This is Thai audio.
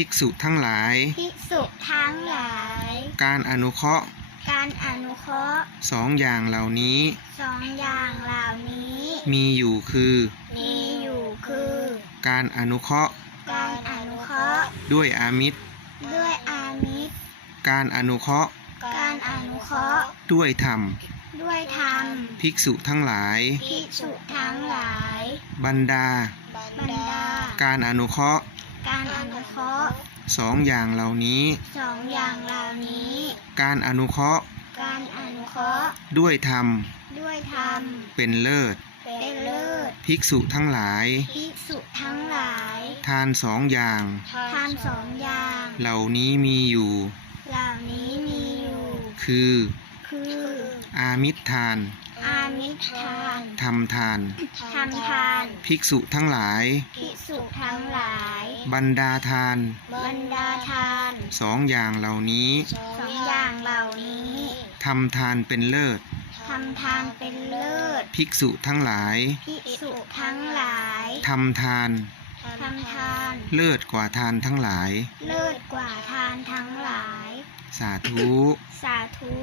ภิกษุทั้งหลาย ภิกษุทั้งหลาย การอนุเคราะห์ การอนุเคราะห์สองอย่างเหล่านี้สองอย่างเหล่านี้ มีอยู่คือ มีอยู่คือ การอนุเคราะห์ การอนุเคราะห์ ด้วยอามิตร ด้วยอามิตร การอนุเคราะห์ การอนุเคราะห์ ด้วยธรรม ด้วยธรรม ภิกษุทั้งหลาย ภิกษุทั้งหลาย บรรดา บรรดา การอนุเคราะห์ การอนุเคราะห์สองอย่างเหล่านี้ สองอย่างเหล่านี้ การอนุเคราะห์ การอนุเคราะห์ ด้วยธรรม ด้วยธรรม เป็นเลิศ เป็นเลิศ ภิกษุทั้งหลาย ภิกษุทั้งหลาย ทานสองอย่าง ทานสองอย่าง เหล่านี้มีอยู่ เหล่านี้มีอยู่ คือ คือ อามิตรทาน อามิตรทานธรรมทาน ทำทาน ภิกษุทั้งหลาย ภิกษุทั้งหลาย บรรดาทาน บรรดาทานสองอย่างเหล่านี้สองอย่างเหล่านี้ทำทานเป็นเลิศทำทานเป็นเลิศ ภิกษุทั้งหลาย ภิกษุทั้งหลายทำทานทำทาน เลิศกว่าทานทั้งหลาย เลิศกว่าทานทั้งหลาย สาธุ สาธุ